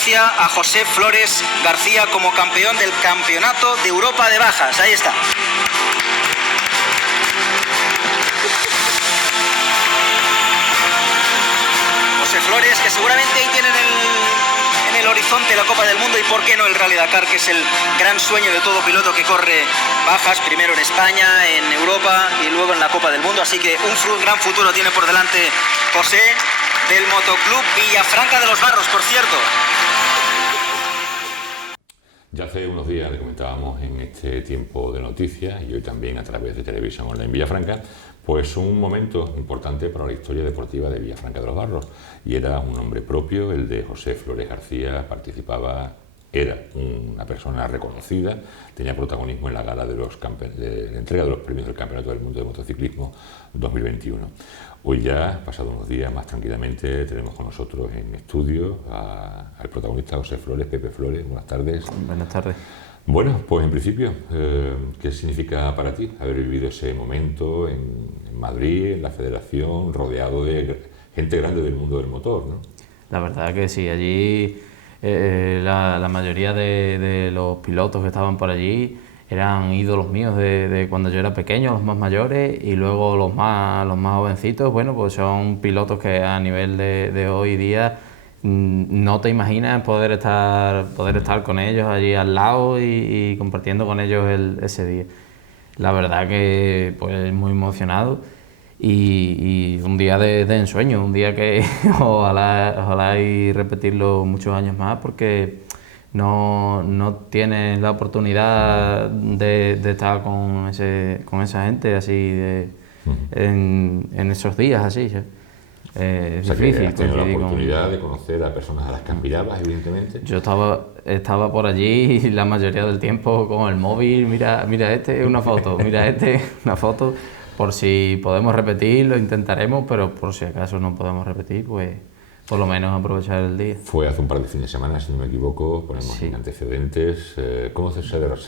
Francia a José Flores García como campeón del Campeonato de Europa de Bajas. Ahí está. José Flores, que seguramente ahí tienen en el horizonte la Copa del Mundo y por qué no el Rally Dakar, que es el gran sueño de todo piloto que corre bajas, primero en España, en Europa y luego en la Copa del Mundo. Así que un gran futuro tiene por delante José, del Motoclub Villafranca de los Barros, por cierto. Ya hace unos días le comentábamos en este tiempo de noticias y hoy también a través de Televisión Online Villafranca, pues un momento importante para la historia deportiva de Villafranca de los Barros, y era un nombre propio, el de José Flores García. Era una persona reconocida, tenía protagonismo en la gala de la entrega de los premios del Campeonato del Mundo de Motociclismo 2021. Hoy ya, pasado unos días más tranquilamente, tenemos con nosotros en estudio al protagonista José Flores, Pepe Flores. Buenas tardes. Buenas tardes. Bueno, pues en principio, ¿qué significa para ti haber vivido ese momento en Madrid, en la Federación, rodeado de gente grande del mundo del motor, ¿no? La verdad que sí, allí la mayoría de los pilotos que estaban por allí eran ídolos míos de cuando yo era pequeño, los más mayores, y luego los más jovencitos. Bueno, pues son pilotos que a nivel de hoy día no te imaginas poder estar con ellos allí al lado y compartiendo con ellos ese día. La verdad que pues muy emocionado y un día de ensueño, un día que ojalá y repetirlo muchos años más, porque no tienes la oportunidad de estar con esa gente así en esos días así. Es difícil. ¿Has tenido la oportunidad de conocer a personas a las que admirabas, evidentemente? Yo estaba por allí y la mayoría del tiempo con el móvil, mira una foto, una foto. Por si podemos repetir, lo intentaremos, pero por si acaso no podemos repetir, pues por lo menos aprovechar el día. Fue hace un par de fines de semana, si no me equivoco, ponemos en antecedentes. ¿Cómo se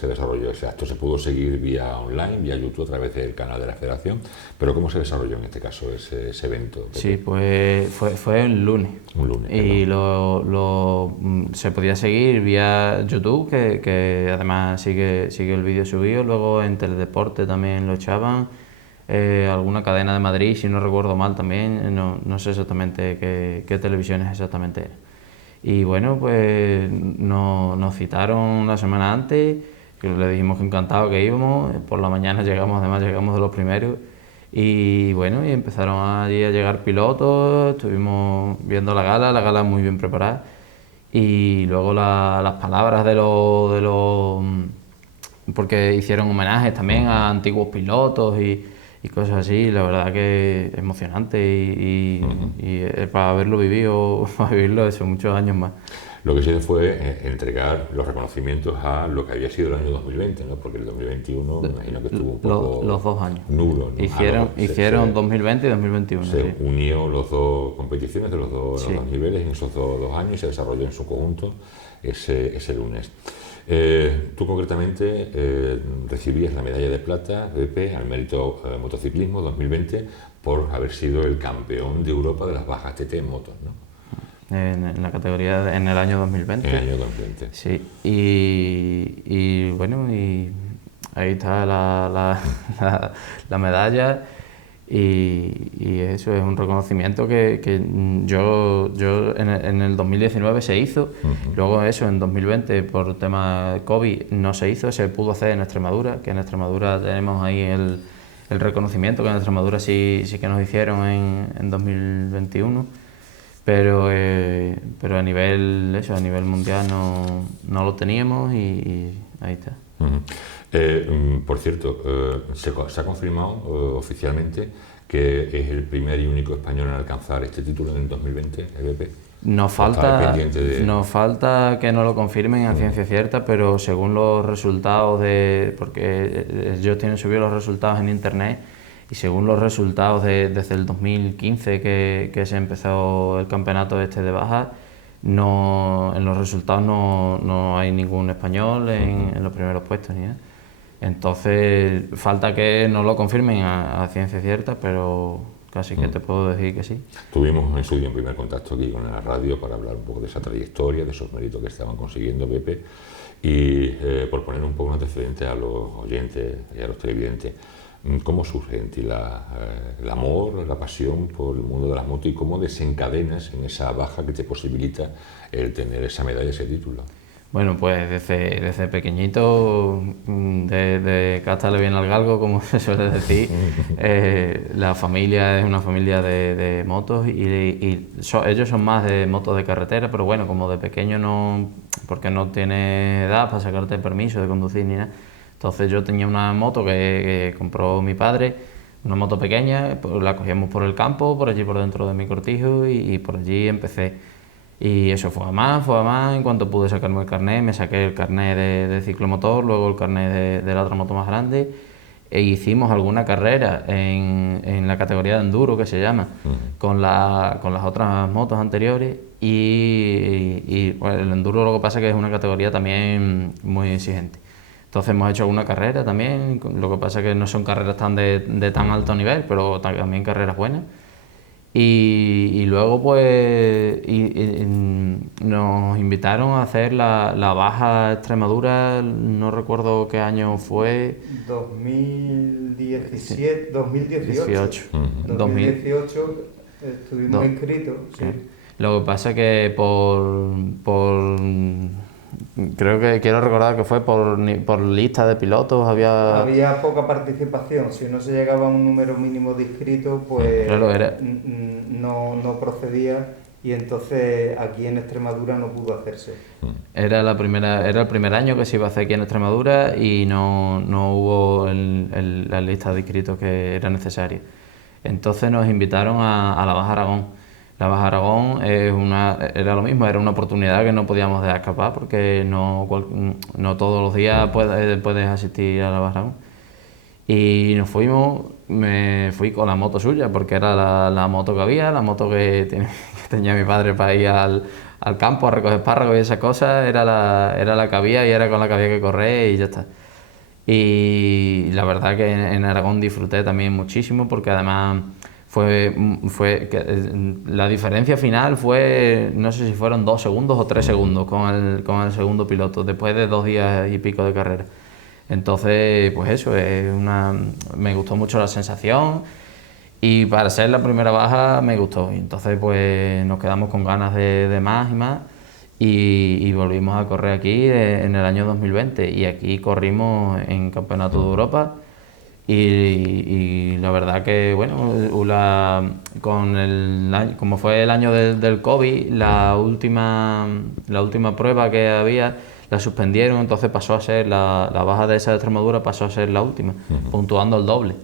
desarrolló ese acto? ¿Se pudo seguir vía online, vía YouTube, a través del canal de la Federación? ¿Pero cómo se desarrolló en este caso ese evento? Sí, pues fue el lunes. Un lunes. Y se podía seguir vía YouTube, que además sigue el vídeo subido. Luego en Teledeporte también lo echaban. Alguna cadena de Madrid, si no recuerdo mal también, no sé exactamente qué televisiones exactamente eran. Y bueno, pues nos citaron una semana antes, que le dijimos que encantado que íbamos. Por la mañana llegamos de los primeros, y bueno, y empezaron allí a llegar pilotos. Estuvimos viendo la gala muy bien preparada, y luego las palabras de los porque hicieron homenajes también a antiguos pilotos y cosas así. La verdad que es emocionante y para haberlo vivido, para vivirlo eso muchos años más. Lo que se fue entregar los reconocimientos a lo que había sido el año 2020, ¿no? Porque el 2021 me imagino que estuvo un poco los 2 años nulo, ¿no? Hicieron 2020 y 2021. Se unió las dos competiciones de los dos niveles en esos dos años y se desarrolló en su conjunto ese lunes. Tú concretamente recibías la medalla de plata, Pepe, al mérito motociclismo 2020 por haber sido el campeón de Europa de las bajas TT en motos, ¿no? En la categoría en el año 2020. En el año 2020. Sí, y bueno, y ahí está la medalla. Y eso es un reconocimiento que yo en el 2019 se hizo. Luego eso en 2020 por tema COVID no se hizo, se pudo hacer en Extremadura, que en Extremadura tenemos ahí el reconocimiento, que en Extremadura sí que nos hicieron en 2021, pero a nivel mundial no lo teníamos, y ahí está. Por cierto, se ha confirmado oficialmente que es el primer y único español en alcanzar este título en el 2020, EBP. Nos falta que nos lo confirmen a ciencia cierta, pero según los resultados porque ellos tienen subido los resultados en internet, y según los resultados desde el 2015 que se empezó el campeonato de baja, en los resultados no hay ningún español en los primeros puestos ni nada. Entonces falta que nos lo confirmen a ciencia cierta, pero casi que te puedo decir que sí. Tuvimos en su día un primer contacto aquí con la radio para hablar un poco de esa trayectoria, de esos méritos que estaban consiguiendo, Pepe, y por poner un poco un antecedente a los oyentes y a los televidentes, ¿cómo surge en ti el amor, la pasión por el mundo de las motos y cómo desencadenas en esa baja que te posibilita el tener esa medalla, ese título? Bueno, pues desde pequeñito, de castarle bien al galgo, como se suele decir, la familia es una familia de motos y ellos son más de motos de carretera, pero bueno, como de pequeño no, porque no tienes edad para sacarte permiso de conducir ni nada. Entonces yo tenía una moto que compró mi padre, una moto pequeña, pues la cogíamos por el campo, por allí por dentro de mi cortijo y por allí empecé. Y eso fue a más, en cuanto pude sacarme el carnet, me saqué el carnet de ciclomotor, luego el carnet de la otra moto más grande e hicimos alguna carrera en la categoría de enduro que se llama, con las otras motos anteriores y bueno, el enduro lo que pasa es que es una categoría también muy exigente. Entonces hemos hecho alguna carrera también, lo que pasa es que no son carreras de tan alto nivel, pero también carreras buenas. Y luego pues nos invitaron a hacer la Baja Extremadura, no recuerdo qué año fue. 2017, 2018. 2018 estuvimos inscritos. Sí. Lo que pasa es que creo que quiero recordar que fue por lista de pilotos, había poca participación. Si no se llegaba a un número mínimo de inscritos, pues claro, no procedía y entonces aquí en Extremadura no pudo hacerse. Era el primer año que se iba a hacer aquí en Extremadura y no hubo la lista de inscritos que era necesaria. Entonces nos invitaron a la Baja Aragón. La Baja Aragón era lo mismo, era una oportunidad que no podíamos dejar escapar porque no todos los días puedes asistir a la Baja Aragón. Y me fui con la moto suya porque era la moto que había, la moto que tenía mi padre para ir al campo a recoger espárragos y esas cosas, era la que había y era con la que había que correr y ya está. Y la verdad que en Aragón disfruté también muchísimo porque además la diferencia final fue, no sé si fueron 2 segundos o 3 segundos con el segundo piloto, después de 2 días y pico de carrera. Entonces, pues eso, me gustó mucho la sensación y para ser la primera baja me gustó. Y entonces, pues nos quedamos con ganas de más y más y volvimos a correr aquí en el año 2020 y aquí corrimos en Campeonato de Europa. Y la verdad que, bueno, como fue el año del COVID, la última prueba que había la suspendieron, entonces pasó a ser la baja de esa de Extremadura, pasó a ser la última, puntuando el doble.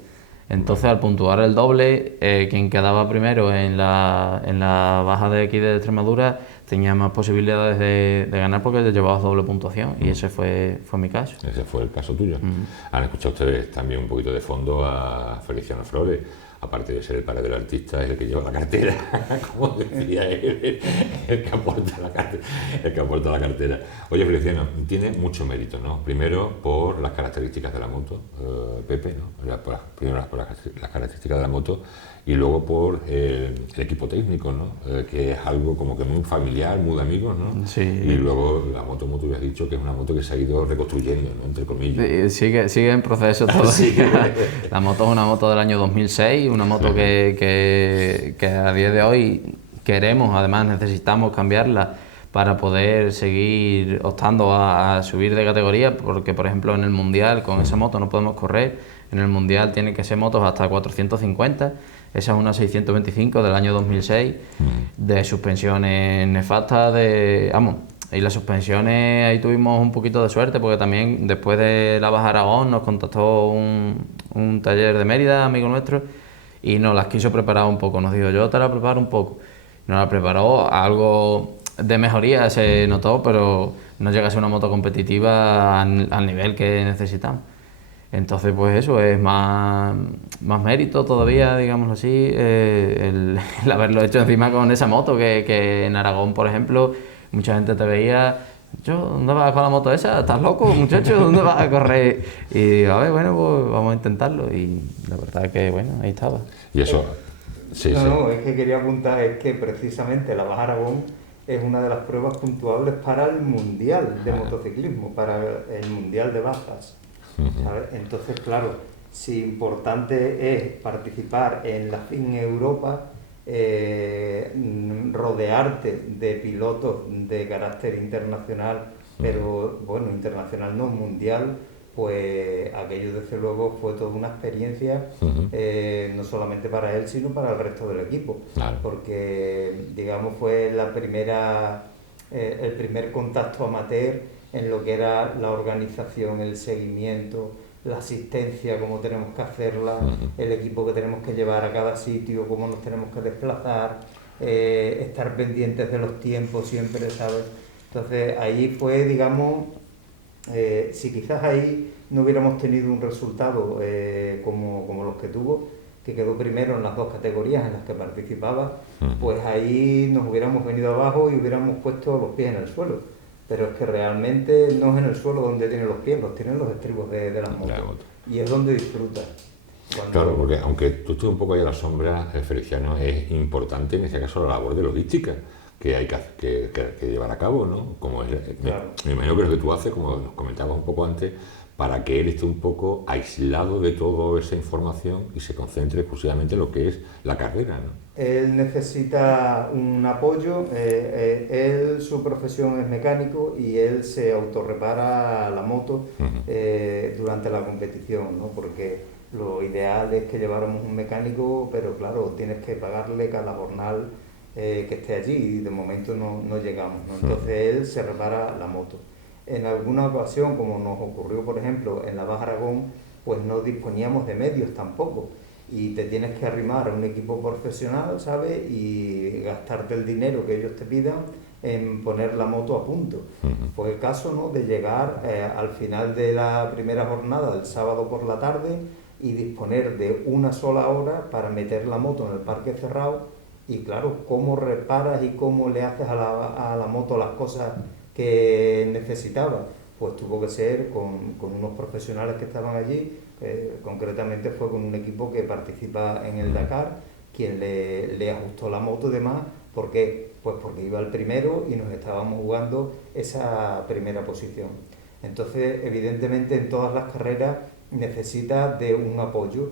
Entonces, al puntuar el doble, quien quedaba primero en la baja de aquí de Extremadura tenía más posibilidades de ganar porque llevabas doble puntuación y ese fue mi caso. Ese fue el caso tuyo. Han escuchado ustedes también un poquito de fondo a Feliciano Flores. Aparte de ser el padre del artista, es el que lleva la cartera, como decía él, el que aporta la cartera. Oye, Feliciano, tiene mucho mérito, ¿no? Primero por las características de la moto, Pepe, ¿no? Primero por las características de la moto y luego por el equipo técnico, ¿no? Que es algo como que muy familiar, muy de amigos, ¿no? Sí. Y luego la moto, como tú has dicho, que es una moto que se ha ido reconstruyendo, ¿no? Entre comillas. Sigue en proceso todavía. Sí. La moto es una moto del año 2006, una moto que a día de hoy queremos, además necesitamos cambiarla para poder seguir optando a subir de categoría, porque por ejemplo en el Mundial con esa moto no podemos correr, en el Mundial tienen que ser motos hasta 450, esa es una 625 del año 2006, de suspensiones nefastas, y las suspensiones ahí tuvimos un poquito de suerte porque también después de la Baja Aragón nos contactó un taller de Mérida, amigo nuestro, y nos las quiso preparar un poco, nos dijo yo te la preparo un poco, nos la preparó, algo de mejoría se notó, pero no llega a ser una moto competitiva al nivel que necesitamos. Entonces pues eso es más mérito todavía, digámoslo así, el haberlo hecho encima con esa moto que en Aragón, por ejemplo, mucha gente te veía, ¿dónde vas con la moto esa? ¿Estás loco, muchacho? ¿Dónde vas a correr? Y digo, a ver, bueno, pues vamos a intentarlo y la verdad que bueno, ahí estaba. Y eso Sí, No, sí. no, es que quería apuntar, es que precisamente la Baja Aragón es una de las pruebas puntuables para el Mundial de Motociclismo, para el Mundial de Bajas, ¿sabes? Entonces, claro, si importante es participar en la FIN Europa, rodearte de pilotos de carácter internacional, pero bueno, internacional no, mundial, pues aquello desde luego fue toda una experiencia, no solamente para él, sino para el resto del equipo, Claro. porque digamos fue el primer contacto amateur en lo que era la organización, el seguimiento, la asistencia, cómo tenemos que hacerla, el equipo que tenemos que llevar a cada sitio, cómo nos tenemos que desplazar, estar pendientes de los tiempos siempre, ¿sabes? Entonces ahí fue, digamos, si quizás ahí no hubiéramos tenido un resultado como los que tuvo, que quedó primero en las dos categorías en las que participaba, pues ahí nos hubiéramos venido abajo y hubiéramos puesto los pies en el suelo. Pero es que realmente no es en el suelo donde tienen los pies, los tienen los estribos de las motos. Y es donde disfrutas. Claro, porque aunque tú estés un poco ahí a la sombra, Feliciano, es importante en este caso la labor de logística que hay que llevar a cabo, ¿no? Como es, Claro. me imagino que es lo que tú haces, como nos comentabas un poco antes, para que él esté un poco aislado de toda esa información y se concentre exclusivamente en lo que es la carrera, ¿no? Él necesita un apoyo, su profesión es mecánico y él se autorrepara la moto durante la competición, ¿no? Porque lo ideal es que lleváramos un mecánico, pero claro, tienes que pagarle cada jornal que esté allí y de momento no llegamos, ¿no? Entonces él se repara la moto. En alguna ocasión, como nos ocurrió por ejemplo en la Baja Aragón, pues no disponíamos de medios tampoco y te tienes que arrimar a un equipo profesional, ¿sabes? Y gastarte el dinero que ellos te pidan en poner la moto a punto. Fue el caso, ¿no?, de llegar al final de la primera jornada, el sábado por la tarde, y disponer de una sola hora para meter la moto en el parque cerrado. Y claro, cómo reparas y cómo le haces a la moto las cosas que necesitaba, pues tuvo que ser con unos profesionales que estaban allí. Concretamente fue con un equipo que participa en el Dakar, quien le ajustó la moto y demás. ¿Por qué? Pues porque iba el primero y nos estábamos jugando esa primera posición. Entonces, evidentemente, en todas las carreras necesitas de un apoyo.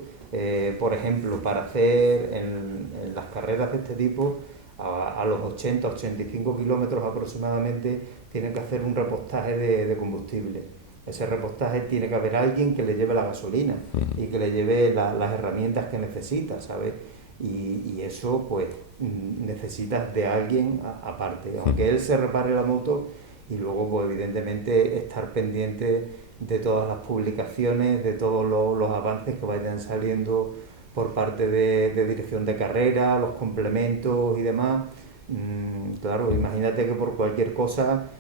Por ejemplo, para hacer en las carreras de este tipo, a los 80-85 kilómetros aproximadamente, tienen que hacer un repostaje de combustible. Ese repostaje tiene que haber alguien que le lleve la gasolina y que le lleve las herramientas que necesita, ¿sabes? Y eso, pues, necesitas de alguien aparte. Aunque él se repare la moto y luego, pues, evidentemente, estar pendiente de todas las publicaciones, de todos los avances que vayan saliendo por parte de dirección de carrera, los complementos y demás. Claro, imagínate que por cualquier cosa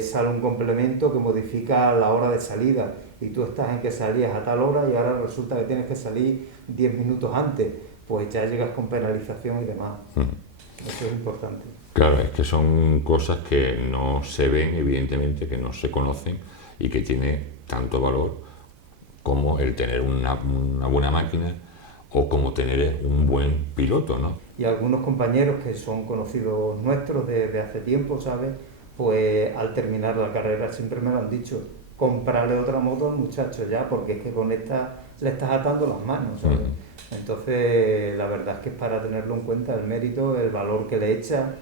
sale un complemento que modifica la hora de salida y tú estás en que salías a tal hora y ahora resulta que tienes que salir 10 minutos antes, pues ya llegas con penalización y demás. Eso es importante. Claro, es que son cosas que no se ven, evidentemente, que no se conocen y que tiene tanto valor como el tener una buena máquina o como tener un buen piloto, ¿no? Y algunos compañeros que son conocidos nuestros desde hace tiempo, ¿sabes? Pues al terminar la carrera siempre me lo han dicho, comprarle otra moto al muchacho ya, porque es que con esta le estás atando las manos, ¿sabes? Entonces, la verdad es que es para tenerlo en cuenta el mérito, el valor que le echa,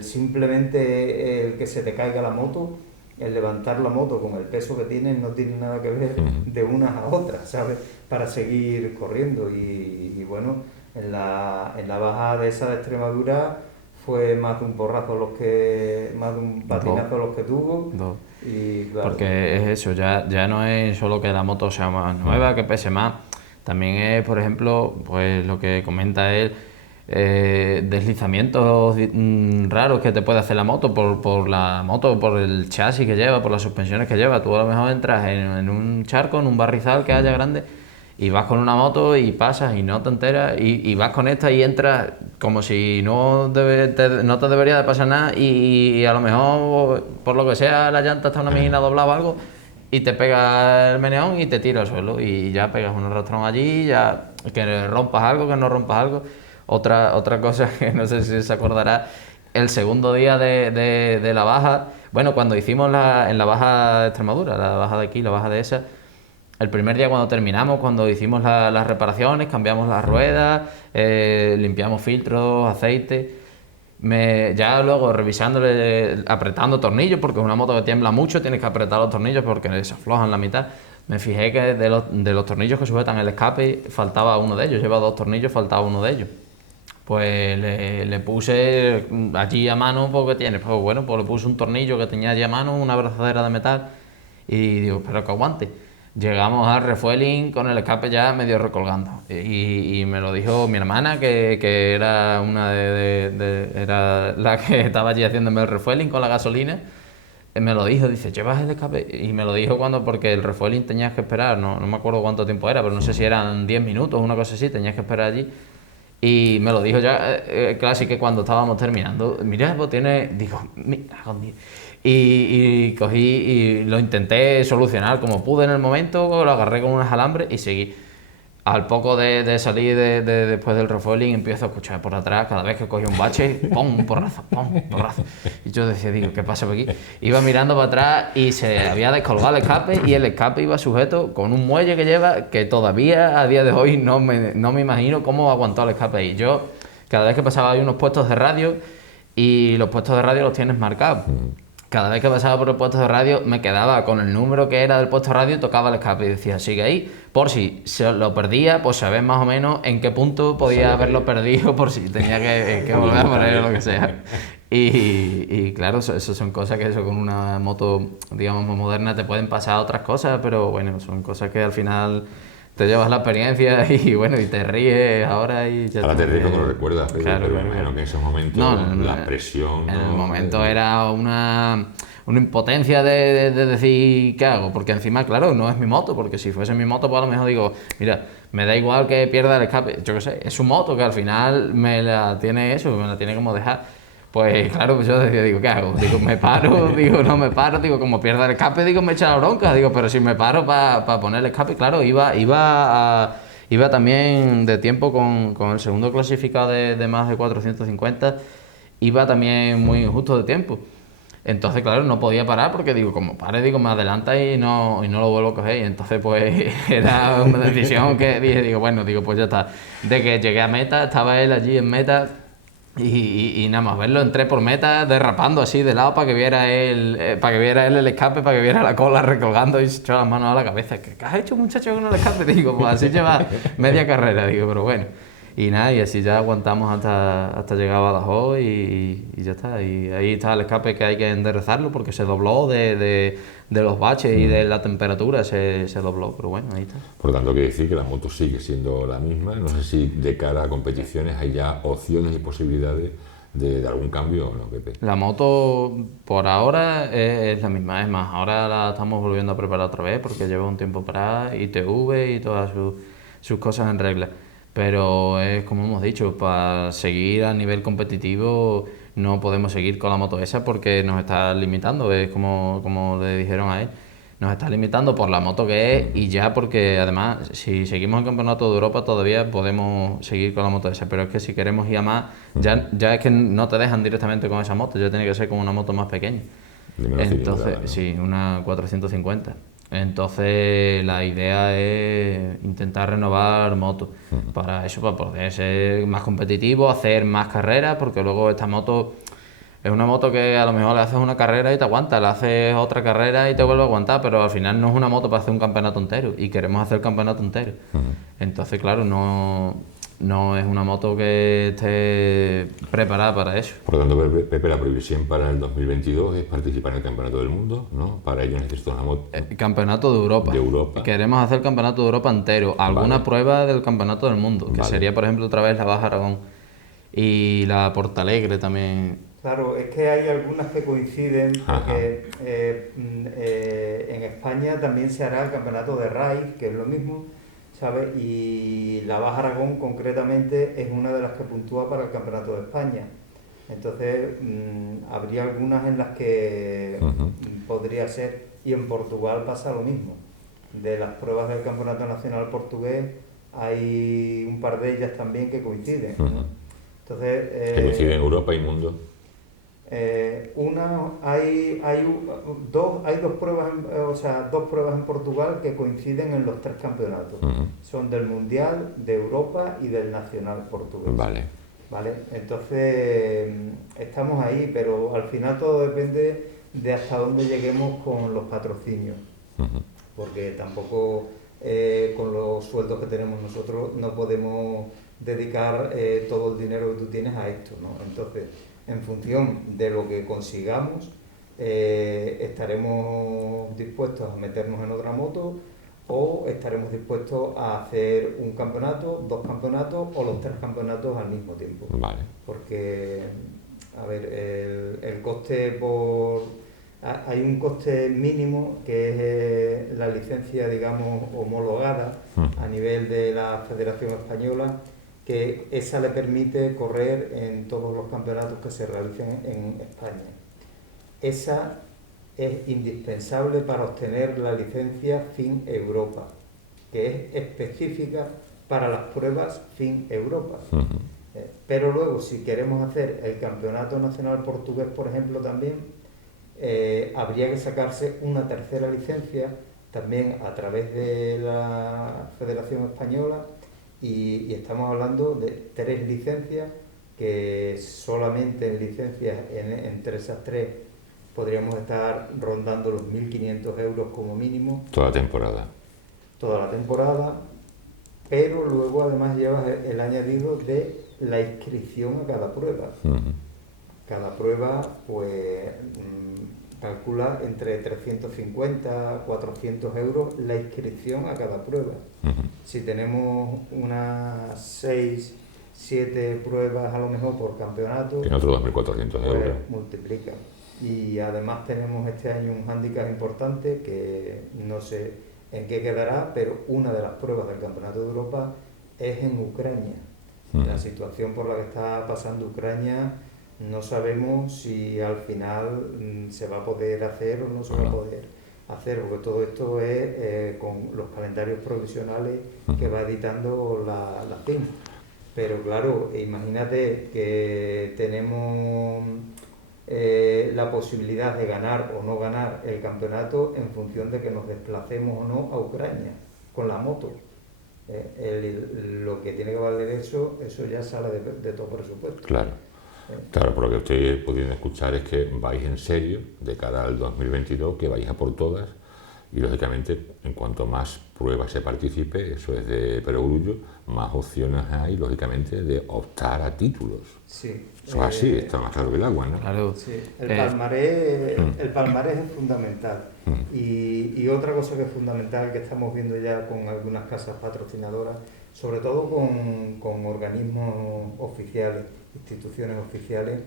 simplemente el que se te caiga la moto, el levantar la moto con el peso que tiene no tiene nada que ver de unas a otras, ¿sabes? Para seguir corriendo y bueno, en la bajada de esa de Extremadura fue más de un porrazo más de un patinazo los que tuvo. Y claro, porque es eso, ya no es solo que la moto sea más nueva, que pese más, también es, por ejemplo, pues lo que comenta él, deslizamientos raros que te puede hacer la moto por la moto, por el chasis que lleva, por las suspensiones que lleva. Tú a lo mejor entras en un charco, en un barrizal que haya grande, y vas con una moto y pasas y no te enteras, y vas con esta y entras como si no te debería de pasar nada, y a lo mejor, por lo que sea, la llanta está una mijina doblada o algo, y te pega el meneón y te tira al suelo, y ya pegas un arrastrón allí, ya que rompas algo, que no rompas algo. Otra cosa que no sé si se acordará, el segundo día de la baja, bueno, cuando hicimos en la baja de Extremadura, la baja de aquí, la baja de esa, el primer día cuando terminamos, cuando hicimos las reparaciones, cambiamos las ruedas, limpiamos filtros, aceite, ya luego revisándole, apretando tornillos, porque es una moto que tiembla mucho, tienes que apretar los tornillos porque se aflojan la mitad. Me fijé que de los tornillos que sujetan el escape faltaba uno de ellos, lleva 2 tornillos, faltaba uno de ellos. Pues le puse allí a mano, porque tiene, pues bueno, pues le puse un tornillo que tenía allí a mano, una abrazadera de metal, y digo, espero que aguante. Llegamos al refueling con el escape ya medio recolgando, y me lo dijo mi hermana, que era era la que estaba allí haciéndome el refueling con la gasolina. Me lo dijo, dice, ¿llevas el escape? Y me lo dijo porque el refueling tenías que esperar, no me acuerdo cuánto tiempo era, pero no sé si eran 10 minutos, una cosa así, tenías que esperar allí. Y me lo dijo ya, casi que cuando estábamos terminando, mira, pues tiene, digo, y cogí y lo intenté solucionar como pude en el momento, lo agarré con unos alambres y seguí. Al poco de salir después del refueling, empiezo a escuchar por atrás, cada vez que cogía un bache, ¡pum! Un porrazo, ¡pum! Un porrazo. Y yo decía, digo, ¿qué pasa por aquí? Iba mirando para atrás y se había descolgado el escape, y el escape iba sujeto con un muelle que lleva, que todavía a día de hoy no me imagino cómo aguantó el escape ahí. Yo, cada vez que pasaba, hay unos puestos de radio, y los puestos de radio los tienes marcados. Cada vez que pasaba por el puesto de radio, me quedaba con el número que era del puesto de radio, tocaba el escape y decía, sigue ahí, por si se lo perdía, pues saber más o menos en qué punto podía haberlo perdido, por si tenía que volver a poner o lo que sea. Y claro, eso son cosas que con una moto, digamos, más moderna te pueden pasar otras cosas, pero bueno, son cosas que al final te llevas la experiencia y bueno, y te ríes ahora y ya. Ahora te ríes cuando lo recuerdas, claro, pero me imagino que en esos momentos la presión... En el momento era una impotencia de decir, ¿qué hago? Porque encima, claro, no es mi moto, porque si fuese mi moto, pues a lo mejor digo, mira, me da igual que pierda el escape, yo qué sé, es su moto que al final me la tiene como dejar. Pues claro, pues yo digo, ¿qué hago? Digo, ¿me paro? Digo, no me paro. Digo, como pierda el escape, digo, me echa la bronca. Digo, pero si me paro para poner el escape, claro, iba también de tiempo con el segundo clasificado de más de 450, iba también muy justo de tiempo. Entonces, claro, no podía parar porque digo, como pare, digo, me adelanta y no lo vuelvo a coger. Y entonces, pues, era una decisión que dije, digo, bueno, digo, pues ya está. De que llegué a meta, estaba él allí en meta. Y nada más verlo, entré por meta derrapando así de lado para que viera él el escape, para que viera la cola recolgando, y se echó las manos a la cabeza. ¿Qué has hecho, muchacho, con el escape? Digo, pues así lleva media carrera, digo, pero bueno. Y nada, y así ya aguantamos hasta llegar a Badajoz y ya está. Y ahí está el escape, que hay que enderezarlo porque se dobló de los baches y de la temperatura, se dobló, pero bueno, ahí está. Por lo tanto, quiere decir que la moto sigue siendo la misma. No sé si de cara a competiciones hay ya opciones y posibilidades de algún cambio o no, Pepe. La moto por ahora es la misma, es más, ahora la estamos volviendo a preparar otra vez porque lleva un tiempo para ITV y todas sus cosas en regla. Pero es como hemos dicho, para seguir a nivel competitivo no podemos seguir con la moto esa porque nos está limitando, es como le dijeron a él, nos está limitando por la moto que es, y ya porque además si seguimos en Campeonato de Europa todavía podemos seguir con la moto esa, pero es que si queremos ir a más, ya es que no te dejan directamente con esa moto, ya tiene que ser con una moto más pequeña. Entonces, ¿no? Sí, una 450. Entonces la idea es intentar renovar motos para eso, para poder ser más competitivo, hacer más carreras, porque luego esta moto es una moto que a lo mejor le haces una carrera y te aguanta, le haces otra carrera y te vuelve a aguantar, pero al final no es una moto para hacer un campeonato entero, y queremos hacer el campeonato entero. Entonces, claro, no es una moto que esté preparada para eso. Por lo tanto, Pepe, la previsión para el 2022 es participar en el Campeonato del Mundo, ¿no? Para ello necesito una moto. Campeonato de Europa. Queremos hacer el Campeonato de Europa entero. Alguna prueba del Campeonato del Mundo, que sería, por ejemplo, otra vez la Baja Aragón. Y la Portalegre también. Claro, es que hay algunas que coinciden, porque en España también se hará el Campeonato de RAI, que es lo mismo, ¿sabes? Y la Baja Aragón concretamente es una de las que puntúa para el Campeonato de España. Entonces habría algunas en las que podría ser, y en Portugal pasa lo mismo. De las pruebas del Campeonato Nacional Portugués hay un par de ellas también que coinciden, ¿no? Entonces, ¿Que coincide en Europa y mundo? Hay dos pruebas, dos pruebas en Portugal que coinciden en los 3 campeonatos. Son del Mundial, de Europa y del Nacional portugués. Vale. ¿Vale? Entonces, estamos ahí, pero al final todo depende de hasta dónde lleguemos con los patrocinios. Porque tampoco con los sueldos que tenemos nosotros no podemos dedicar todo el dinero que tú tienes a esto, ¿no? Entonces, en función de lo que consigamos, estaremos dispuestos a meternos en otra moto o estaremos dispuestos a hacer un campeonato, 2 campeonatos o los 3 campeonatos al mismo tiempo. Vale. Porque, a ver, el coste hay un coste mínimo que es la licencia, digamos, homologada a nivel de la Federación Española, que esa le permite correr en todos los campeonatos que se realicen en España. Esa es indispensable para obtener la licencia FIN Europa, que es específica para las pruebas FIN Europa. Pero luego, si queremos hacer el Campeonato Nacional Portugués, por ejemplo, también habría que sacarse una tercera licencia, también a través de la Federación Española, y estamos hablando de 3 licencias, que solamente en licencias entre esas 3 podríamos estar rondando los 1.500 euros como mínimo. Toda temporada. Toda la temporada, pero luego además llevas el añadido de la inscripción a cada prueba. Cada prueba, pues, calcula entre 350 a 400 euros la inscripción a cada prueba. Si tenemos unas 6, 7 pruebas a lo mejor por campeonato, Tiene otros 2.400 euros. pues multiplica. Y además tenemos este año un hándicap importante que no sé en qué quedará, pero una de las pruebas del Campeonato de Europa es en Ucrania. La situación por la que está pasando Ucrania, no sabemos si al final se va a poder hacer o no se va a poder hacer, porque todo esto es con los calendarios provisionales que va editando la FIN. Pero claro, imagínate que tenemos la posibilidad de ganar o no ganar el campeonato en función de que nos desplacemos o no a Ucrania con la moto. Lo que tiene que valer eso ya sale de todo presupuesto. Claro. Claro, por lo que estoy pudiendo escuchar es que vais en serio de cara al 2022, que vais a por todas, y lógicamente en cuanto más pruebas se participe, eso es de perogrullo, más opciones hay, lógicamente, de optar a títulos. Sí. Eso es así, está más claro que el agua, ¿no? Claro. Sí, el palmarés es fundamental. Y otra cosa que es fundamental, que estamos viendo ya con algunas casas patrocinadoras, sobre todo con organismos oficiales, instituciones oficiales,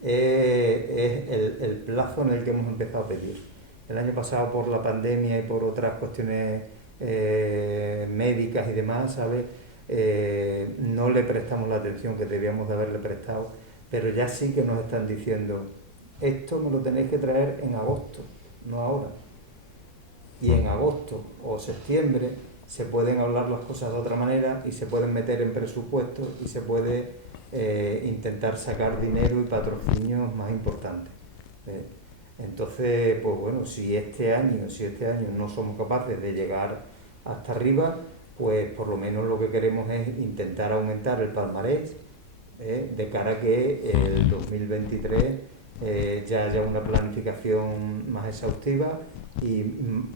es el plazo en el que hemos empezado a pedir. El año pasado, por la pandemia y por otras cuestiones médicas y demás, ¿sabes? No le prestamos la atención que debíamos de haberle prestado, pero ya sí que nos están diciendo: esto me lo tenéis que traer en agosto, no ahora. Y en agosto o septiembre se pueden hablar las cosas de otra manera y se pueden meter en presupuestos y se puede intentar sacar dinero y patrocinios más importantes. Entonces, pues bueno, si este año no somos capaces de llegar hasta arriba, pues por lo menos lo que queremos es intentar aumentar el palmarés, de cara a que el 2023 ya haya una planificación más exhaustiva y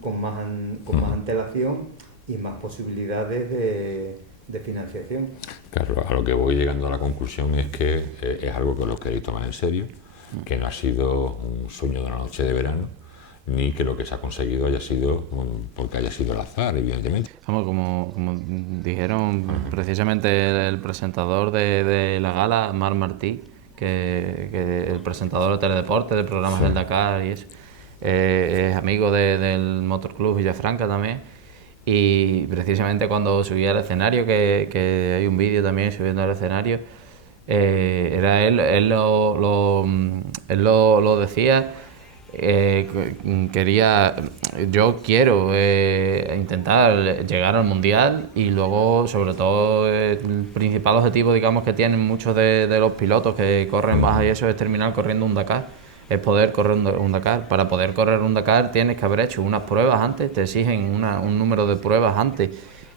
con más antelación y más posibilidades de financiación. Claro, a lo que voy llegando a la conclusión es que es algo que lo queréis tomar en serio, que no ha sido un sueño de una noche de verano, ni que lo que se ha conseguido haya sido porque haya sido al azar, evidentemente. Vamos, como dijeron precisamente el presentador de la gala, Marc Martí, que el presentador de Teledeporte, de programas del Dakar y eso, es amigo del Motor Club Villafranca también, y precisamente cuando subía al escenario, que hay un vídeo también subiendo al escenario, era él lo decía, Yo quiero intentar llegar al Mundial y luego, sobre todo, el principal objetivo, digamos, que tienen muchos de los pilotos que corren baja y eso es terminar corriendo un Dakar, es poder correr un Dakar. Para poder correr un Dakar tienes que haber hecho unas pruebas antes, te exigen un número de pruebas antes.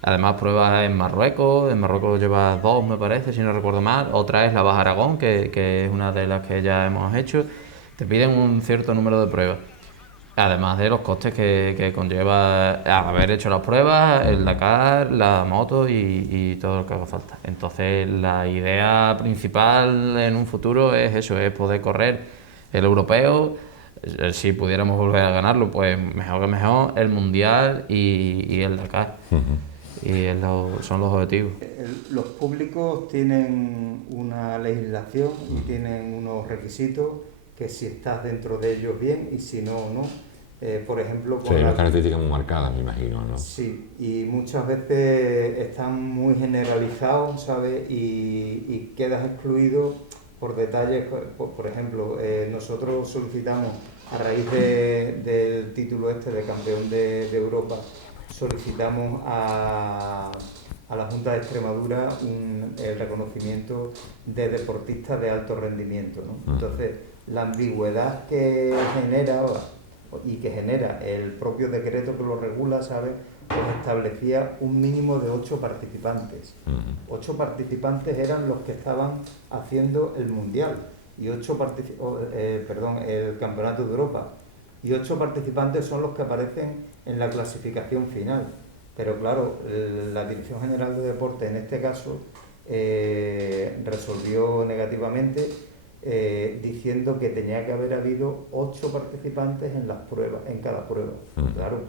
Además, pruebas en Marruecos lleva 2, me parece, si no recuerdo mal. Otra es la Baja Aragón, que es una de las que ya hemos hecho. Te piden un cierto número de pruebas. Además de los costes que conlleva haber hecho las pruebas, el Dakar, la moto y todo lo que haga falta. Entonces, la idea principal en un futuro es eso, es poder correr el europeo. Si pudiéramos volver a ganarlo, pues mejor que mejor, el mundial y el Dakar. Son los objetivos. Los públicos tienen una legislación y tienen unos requisitos que si estás dentro de ellos bien y si no, no. Por ejemplo... Sí, hay unas características muy marcadas, me imagino, ¿no? Sí, y muchas veces están muy generalizados, ¿sabes? Y quedas excluido por detalles. Por ejemplo, nosotros solicitamos, a raíz del título este de campeón de Europa, solicitamos a la Junta de Extremadura el reconocimiento de deportistas de alto rendimiento, ¿no? Entonces, la ambigüedad que genera el propio decreto que lo regula, ¿sabes? Pues establecía un mínimo de 8 participantes. 8 participantes eran los que estaban haciendo el Mundial y el Campeonato de Europa. Y 8 participantes son los que aparecen en la clasificación final. Pero claro, la Dirección General de Deportes en este caso resolvió negativamente diciendo que tenía que haber habido 8 participantes en las pruebas, en cada prueba. Claro,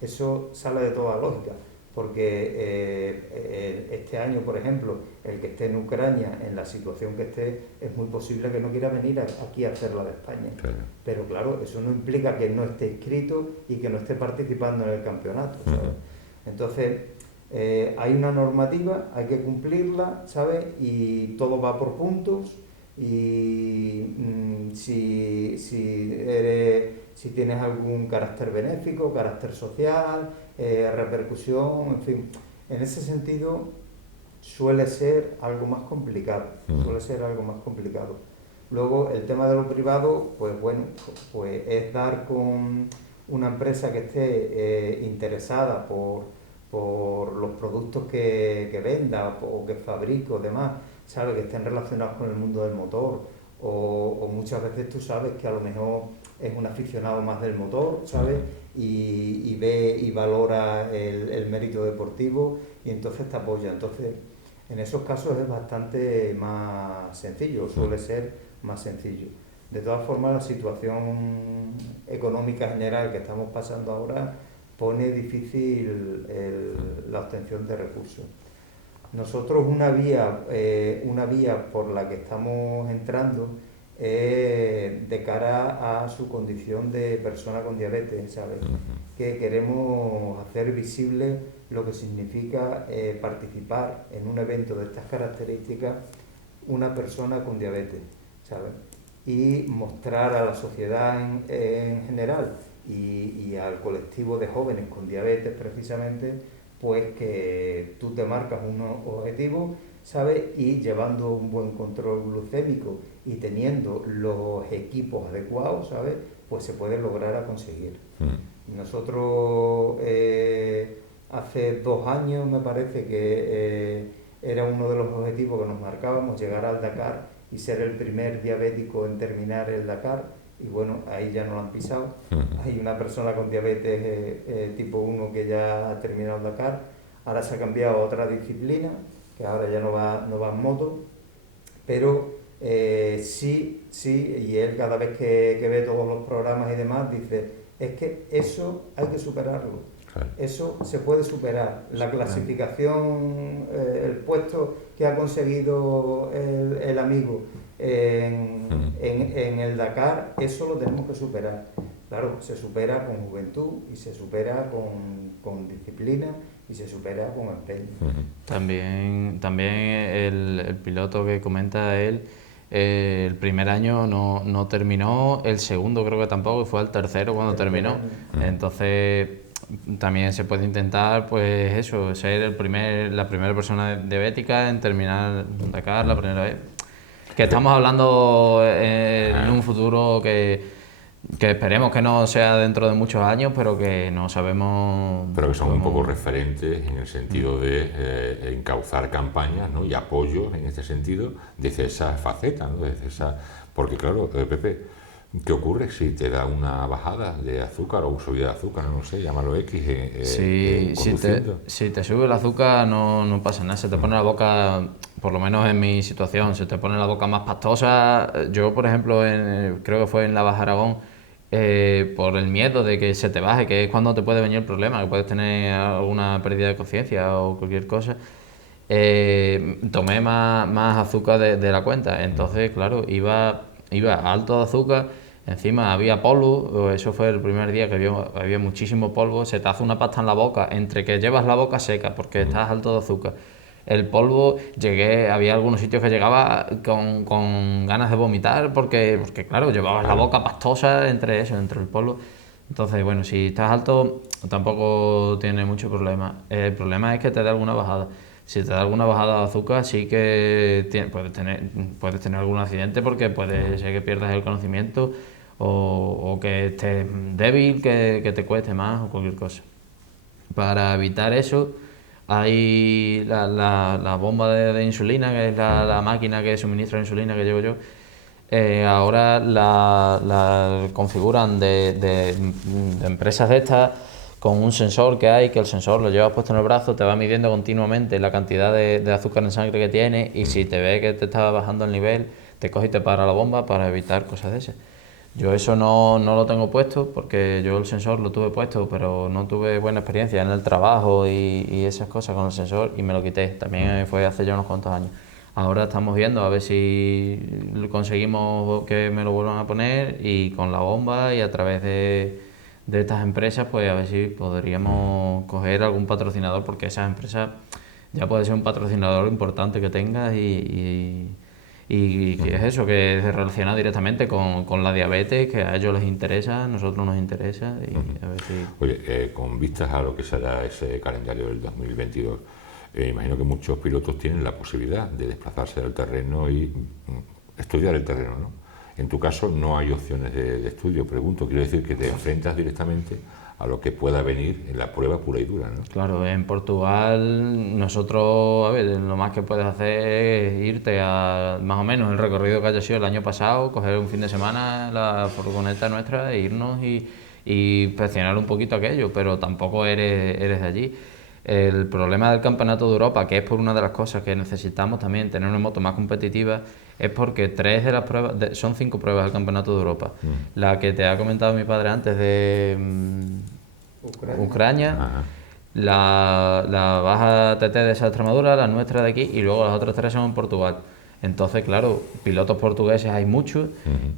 eso sale de toda lógica, porque este año, por ejemplo, el que esté en Ucrania, en la situación que esté, es muy posible que no quiera venir aquí a hacer la de España. Claro. Pero claro, eso no implica que no esté inscrito y que no esté participando en el campeonato, ¿sabes? Entonces, hay una normativa, hay que cumplirla, ¿sabes? Y todo va por puntos. Y si tienes algún carácter benéfico, carácter social, repercusión, en fin, en ese sentido suele ser algo más complicado, Luego el tema de lo privado, pues bueno, pues es dar con una empresa que esté interesada por los productos que venda o que fabrique o demás, ¿sabes? Que estén relacionados con el mundo del motor, o muchas veces tú sabes que a lo mejor es un aficionado más del motor, ¿sabes? Y ve y valora el mérito deportivo y entonces te apoya. Entonces, en esos casos es bastante más sencillo, suele ser más sencillo. De todas formas, la situación económica general que estamos pasando ahora pone difícil la obtención de recursos. Nosotros una vía por la que estamos entrando de cara a su condición de persona con diabetes, ¿sabes? Que queremos hacer visible lo que significa participar en un evento de estas características una persona con diabetes, ¿sabes? Y mostrar a la sociedad en general y al colectivo de jóvenes con diabetes precisamente, pues que tú te marcas unos objetivos, ¿sabes? Y llevando un buen control glucémico y teniendo los equipos adecuados, ¿sabes? Pues se puede lograr a conseguir. Nosotros hace 2 años me parece que era uno de los objetivos que nos marcábamos, llegar al Dakar y ser el primer diabético en terminar el Dakar. Y bueno, ahí ya no lo han pisado. Hay una persona con diabetes tipo 1 que ya ha terminado el Dakar. Ahora se ha cambiado a otra disciplina, que ahora ya no va en moto. Pero sí, y él cada vez que ve todos los programas y demás dice, es que eso hay que superarlo. Claro. Eso se puede superar. La clasificación, el puesto que ha conseguido el amigo en el Dakar, eso lo tenemos que superar. Claro, se supera con juventud y se supera con disciplina y se supera con empeño. También el piloto que comenta él El primer año no terminó, el segundo creo que tampoco, y fue el tercero cuando terminó. Entonces también se puede intentar, pues eso, ser la primera persona diabética en terminar Dakar la primera vez. Que estamos hablando en un futuro que esperemos que no sea dentro de muchos años, pero que no sabemos... Pero que son un poco referentes en el sentido de encauzar campañas, ¿no? Y apoyo en este sentido desde esa faceta, ¿no? Desde esa... Porque claro, Pepe, ¿qué ocurre si te da una bajada de azúcar o subida de azúcar, no sé, llámalo X, si te sube el azúcar no pasa nada, se te pone la boca, por lo menos en mi situación, se te pone la boca más pastosa. Yo, por ejemplo, creo que fue en la Baja Aragón, por el miedo de que se te baje, que es cuando te puede venir el problema, que puedes tener alguna pérdida de conciencia o cualquier cosa, tomé más azúcar de la cuenta. Entonces, claro, iba alto de azúcar, encima había polvo, eso fue el primer día que había muchísimo polvo, se te hace una pasta en la boca, entre que llevas la boca seca porque estás alto de azúcar. El polvo, había algunos sitios que llegaba con ganas de vomitar porque claro, llevabas la boca pastosa entre el polvo. Entonces, bueno, si estás alto tampoco tiene mucho problema. El problema es que te dé alguna bajada. Si te da alguna bajada de azúcar, sí que puedes tener algún accidente porque puede ser que pierdas el conocimiento o que estés débil, que te cueste más o cualquier cosa. Para evitar eso, hay la bomba de insulina, que es la máquina que suministra insulina que llevo yo. Ahora la configuran de empresas de estas con un sensor que el sensor lo llevas puesto en el brazo, te va midiendo continuamente la cantidad de azúcar en sangre que tienes y si te ve que te está bajando el nivel, te coge y te para la bomba para evitar cosas de esas. Yo eso no lo tengo puesto porque yo el sensor lo tuve puesto, pero no tuve buena experiencia en el trabajo y esas cosas con el sensor y me lo quité. También fue hace ya unos cuantos años. Ahora estamos viendo a ver si conseguimos que me lo vuelvan a poner y con la bomba y a través de estas empresas, pues a ver si podríamos coger algún patrocinador, porque esas empresas ya puede ser un patrocinador importante que tengas y que es eso, que se relaciona directamente con la diabetes, que a ellos les interesa, a nosotros nos interesa y a ver si... Oye, con vistas a lo que será ese calendario del 2022, imagino que muchos pilotos tienen la posibilidad de desplazarse del terreno y estudiar el terreno, ¿no? En tu caso no hay opciones de estudio, pregunto, quiero decir que te enfrentas directamente a lo que pueda venir en la prueba pura y dura, ¿no? Claro, en Portugal nosotros, a ver, lo más que puedes hacer es irte a más o menos el recorrido que haya sido el año pasado, coger un fin de semana la furgoneta nuestra e irnos y inspeccionar un poquito aquello, pero tampoco eres de allí. El problema del Campeonato de Europa, que es por una de las cosas que necesitamos también, tener una moto más competitiva, es porque 3 de las pruebas, son 5 pruebas del Campeonato de Europa. La que te ha comentado mi padre antes de Ucrania, la Baja TT de esa Extremadura, la nuestra de aquí, y luego las otras 3 son en Portugal. Entonces, claro, pilotos portugueses hay muchos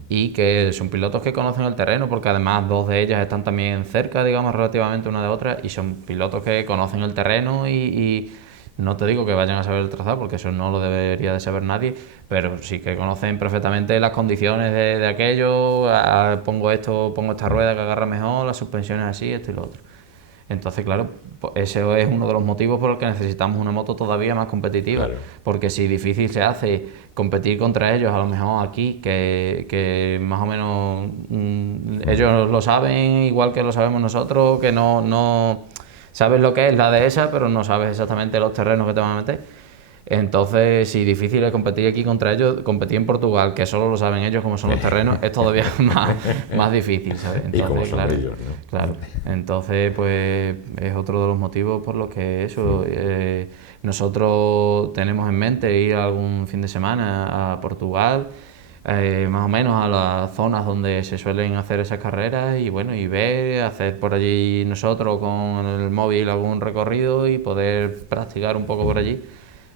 y que son pilotos que conocen el terreno, porque además 2 de ellas están también cerca, digamos, relativamente una de otra, y son pilotos que conocen el terreno y no te digo que vayan a saber el trazado, porque eso no lo debería de saber nadie, pero sí que conocen perfectamente las condiciones de aquello, pongo esta rueda que agarra mejor, las suspensiones así, esto y lo otro. Entonces, claro, ese es uno de los motivos por los que necesitamos una moto todavía más competitiva, claro. Porque si difícil se hace competir contra ellos, a lo mejor aquí, que más o menos ellos lo saben igual que lo sabemos nosotros, que no sabes lo que es la dehesa, pero no sabes exactamente los terrenos que te van a meter. Entonces, si difícil es competir aquí contra ellos, competir en Portugal, que solo lo saben ellos cómo son los terrenos, es todavía más difícil, ¿sabes? Entonces, y cómo son claro, ellos, ¿no? Claro. Entonces, pues es otro de los motivos por los que eso. Nosotros tenemos en mente ir algún fin de semana a Portugal, más o menos a las zonas donde se suelen hacer esas carreras y bueno, y hacer por allí nosotros con el móvil algún recorrido y poder practicar un poco por allí.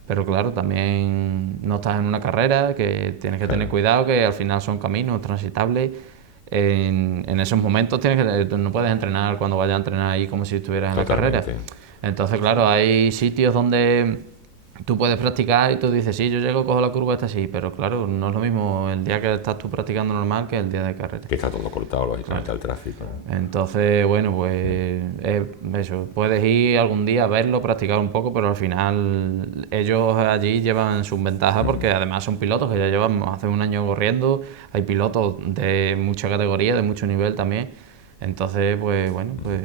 Pero claro, también no estás en una carrera, que tienes que tener cuidado, que al final son caminos transitables. En esos momentos no puedes entrenar cuando vayas a entrenar ahí como si estuvieras en la carrera. Entonces, claro, hay sitios donde tú puedes practicar y tú dices, sí, yo llego, cojo la curva esta, sí, pero claro, no es lo mismo el día que estás tú practicando normal que el día de carrera. Que está todo cortado, lógicamente, al tráfico. Entonces, bueno, pues eso, puedes ir algún día a verlo, practicar un poco, pero al final ellos allí llevan sus ventajas porque además son pilotos que ya llevan hace un año corriendo, hay pilotos de mucha categoría, de mucho nivel también, entonces, pues bueno, pues...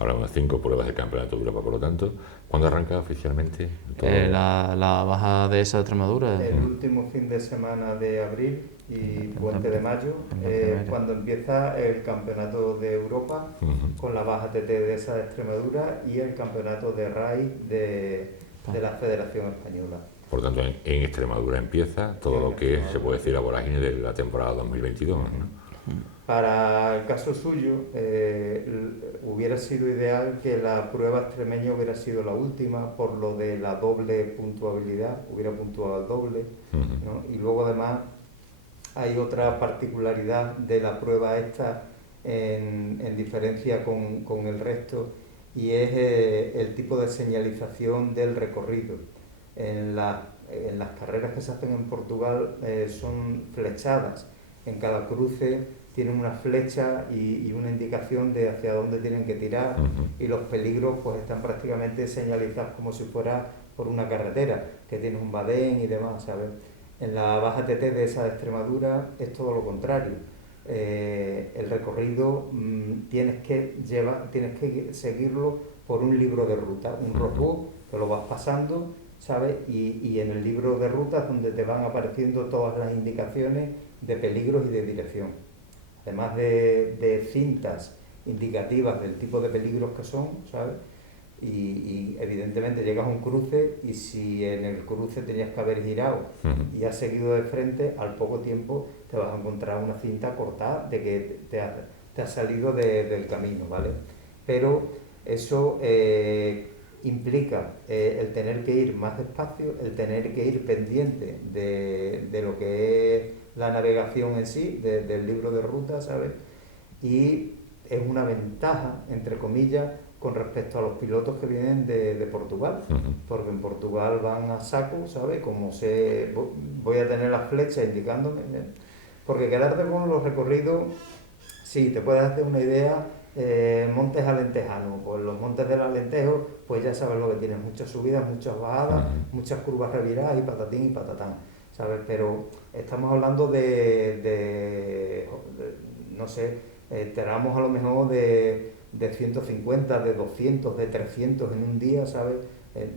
Hablamos de 5 pruebas del Campeonato de Europa, por lo tanto, ¿cuándo arranca oficialmente todo? La baja de esa de Extremadura. El último fin de semana de abril y puente de mayo, cuando empieza el Campeonato de Europa con la baja TT de esa de Extremadura y el Campeonato de RAI de la Federación Española. Por tanto, en Extremadura empieza todo lo que se puede decir la vorágine de la temporada 2022, ¿no? Para el caso suyo, hubiera sido ideal que la prueba extremeña hubiera sido la última por lo de la doble puntuabilidad, hubiera puntuado al doble, ¿no? Y luego además hay otra particularidad de la prueba esta en diferencia con el resto, y es el tipo de señalización del recorrido. En las carreras que se hacen en Portugal son flechadas, en cada cruce tienen una flecha y una indicación de hacia dónde tienen que tirar, y los peligros pues están prácticamente señalizados como si fuera por una carretera, que tienes un badén y demás, ¿sabes? En la baja TT de esa de Extremadura es todo lo contrario. El recorrido tienes que seguirlo por un libro de ruta, un roadbook, que lo vas pasando, ¿sabes? Y en el libro de ruta es donde te van apareciendo todas las indicaciones de peligros y de dirección. Además de cintas indicativas del tipo de peligros que son, ¿sabes? Y evidentemente llegas a un cruce y si en el cruce tenías que haber girado y has seguido de frente, al poco tiempo te vas a encontrar una cinta cortada de que te has salido del camino, ¿vale? Pero eso implica el tener que ir más despacio, el tener que ir pendiente de lo que es la navegación en sí, del libro de ruta, ¿sabes? Y es una ventaja, entre comillas, con respecto a los pilotos que vienen de Portugal, porque en Portugal van a saco, ¿sabes? Como voy a tener las flechas indicándome, ¿eh? Porque quedarte con los recorridos, sí, te puedes hacer una idea. Montes alentejanos, pues los montes del Alentejo, pues ya sabes lo que tienes, muchas subidas, muchas bajadas, muchas curvas reviradas y patatín y patatán, ¿sabes? Pero estamos hablando de no sé, tenemos a lo mejor de 150, de 200, de 300 en un día, ¿sabes?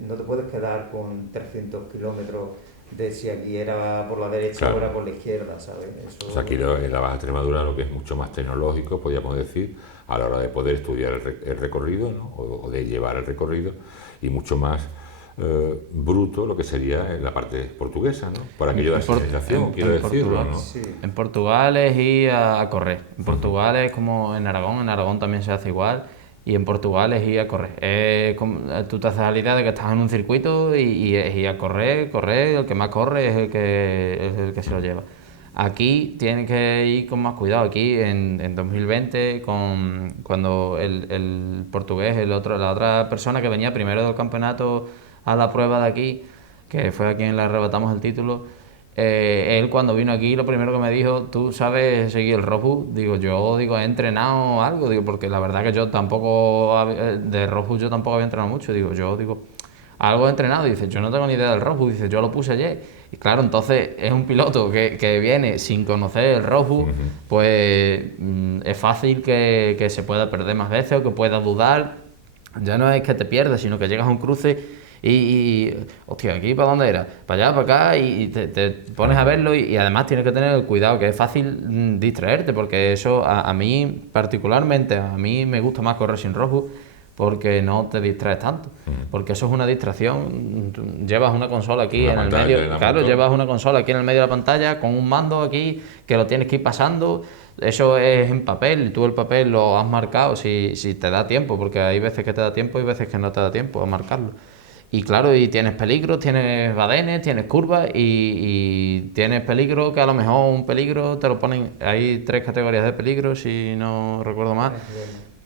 No te puedes quedar con 300 kilómetros de si aquí era por la derecha, claro, o era por la izquierda, ¿sabes? Eso... O sea, aquí en la Baja Extremadura lo que es mucho más tecnológico, podríamos decir, a la hora de poder estudiar el recorrido, ¿no? o de llevar el recorrido, y mucho más bruto lo que sería en la parte portuguesa, ¿no? Para aquello de la señalización, quiero decirlo, ¿no? Sí. En Portugal es ir a correr. En Portugal es como en Aragón también se hace igual. Y en Portugal es ir a correr. Tú te haces la idea de que estás en un circuito y es ir a correr, el que más corre es el que se lo lleva. Aquí tienes que ir con más cuidado. Aquí en 2020, cuando el portugués, la otra persona que venía primero del campeonato a la prueba de aquí, que fue a quien le arrebatamos el título, él cuando vino aquí lo primero que me dijo, ¿tú sabes seguir el roadbook? Digo, he entrenado algo, porque la verdad que yo tampoco, de roadbook yo tampoco había entrenado mucho, algo he entrenado, dice, yo no tengo ni idea del roadbook, dice, yo lo puse ayer. Y claro, entonces es un piloto que viene sin conocer el roadbook, pues es fácil que se pueda perder más veces o que pueda dudar. Ya no es que te pierdas, sino que llegas a un cruce y hostia, ¿aquí para dónde era? Para allá, para acá, y te pones a verlo y además tienes que tener el cuidado, que es fácil distraerte, porque eso a mí particularmente, a mí me gusta más correr sin roadbook, porque no te distraes tanto, porque eso es una distracción. Llevas una consola aquí en el medio, claro, llevas una consola aquí en el medio de la pantalla con un mando aquí que lo tienes que ir pasando. Eso es en papel, tú el papel lo has marcado si te da tiempo, porque hay veces que te da tiempo y veces que no te da tiempo a marcarlo. Y claro, y tienes peligros, tienes badenes, tienes curvas y tienes peligro que a lo mejor un peligro te lo ponen, hay 3 categorías de peligro si no recuerdo mal.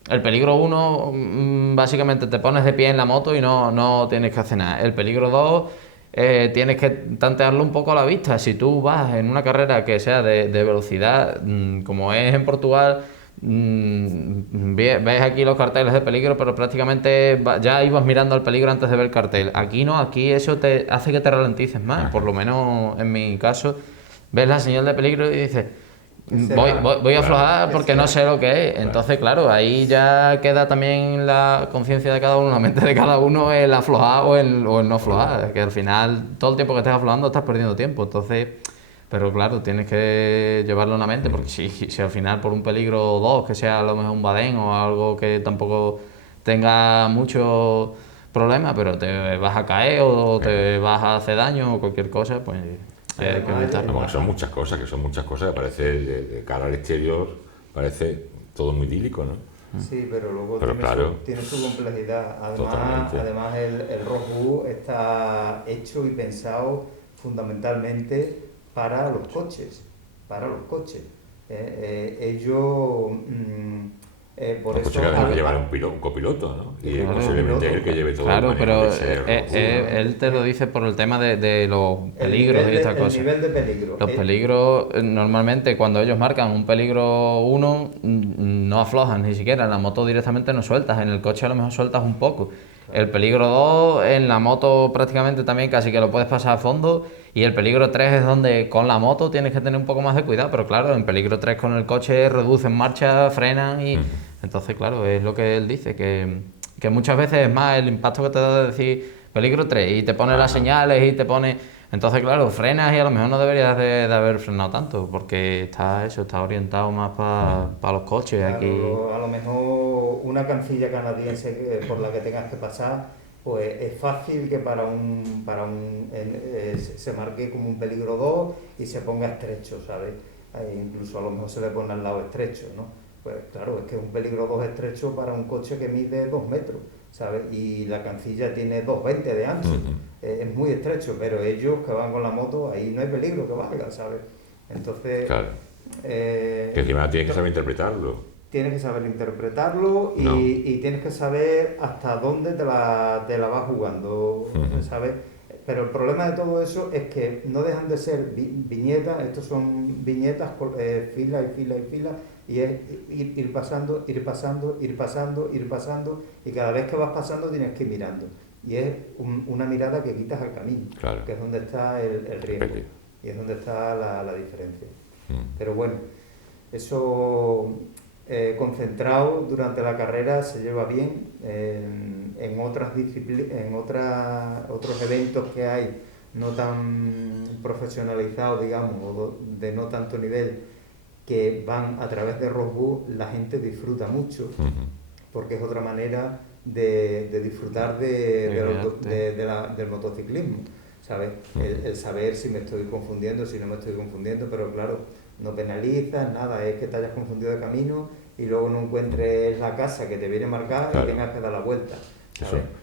El peligro 1, básicamente te pones de pie en la moto y no tienes que hacer nada. El peligro 2 tienes que tantearlo un poco a la vista. Si tú vas en una carrera que sea de velocidad, como es en Portugal, ves aquí los carteles de peligro, pero prácticamente ya ibas mirando al peligro antes de ver el cartel. Aquí no, aquí eso te hace que te ralentices más, por lo menos en mi caso, ves la señal de peligro y dices, voy a aflojar porque no sé lo que es. Entonces, claro, ahí ya queda también la conciencia de cada uno, la mente de cada uno, el aflojar o el no aflojar, que al final todo el tiempo que estés aflojando estás perdiendo tiempo. Entonces, pero claro, tienes que llevarlo en la mente, porque si al final por un peligro o dos, que sea a lo mejor un badén o algo que tampoco tenga mucho problema, pero te vas a caer o te vas a hacer daño o cualquier cosa, pues hay que evitarlo. No, que son muchas cosas, que parece de cara al exterior, parece todo muy idílico, ¿no? Sí, pero luego Pero tiene su complejidad. Totalmente. Además el Rockwood está hecho y pensado fundamentalmente para los coches. Ellos, por Los eso... coches que además llevan un copiloto, ¿no? Y Claro, posiblemente él que lleve todo Claro, el pero manejo de ese él te lo dice por el tema de los peligros y estas cosas. El nivel de peligro. Los peligros, normalmente cuando ellos marcan un peligro 1, no aflojan ni siquiera, en la moto directamente no sueltas, en el coche a lo mejor sueltas un poco. El peligro 2, en la moto prácticamente también casi que lo puedes pasar a fondo, y el peligro 3 es donde con la moto tienes que tener un poco más de cuidado, pero claro, en peligro 3 con el coche reducen marcha, frenan y... Entonces, claro, es lo que él dice, que muchas veces es más el impacto que te da de decir peligro 3 y te pone las señales y te pone... Entonces, claro, frenas y a lo mejor no deberías de haber frenado tanto, porque está orientado más para los coches. Claro, aquí. a lo mejor una cancilla canadiense por la que tengas que pasar, pues es fácil que se marque como un peligro 2 y se ponga estrecho, ¿sabes? Incluso a lo mejor se le pone al lado estrecho, ¿no? Pues claro, es que es un peligro 2 estrecho para un coche que mide 2 metros, ¿sabes? Y la cancilla tiene 2,20 de ancho. Es muy estrecho, pero ellos que van con la moto, ahí no hay peligro que valga, ¿sabes? Entonces... Claro. Que encima tienes que saber interpretarlo. Tienes que saber interpretarlo y tienes que saber hasta dónde te la vas jugando, ¿sabes? Pero el problema de todo eso es que no dejan de ser viñetas, estos son viñetas, fila y fila y fila, y es ir pasando, y cada vez que vas pasando tienes que ir mirando. Y es una mirada que quitas al camino, Claro. que es donde está el riesgo, y es donde está la diferencia. Pero bueno, eso concentrado durante la carrera se lleva bien. En otras otros eventos que hay no tan profesionalizados, digamos, o de no tanto nivel, que van a través de Rockwood, la gente disfruta mucho, porque es otra manera de disfrutar del motociclismo, ¿sabes? El saber si me estoy confundiendo, si no me estoy confundiendo, pero claro, no penalizas, nada, es que te hayas confundido de camino y luego no encuentres la casa que te viene marcada y tengas que dar la vuelta.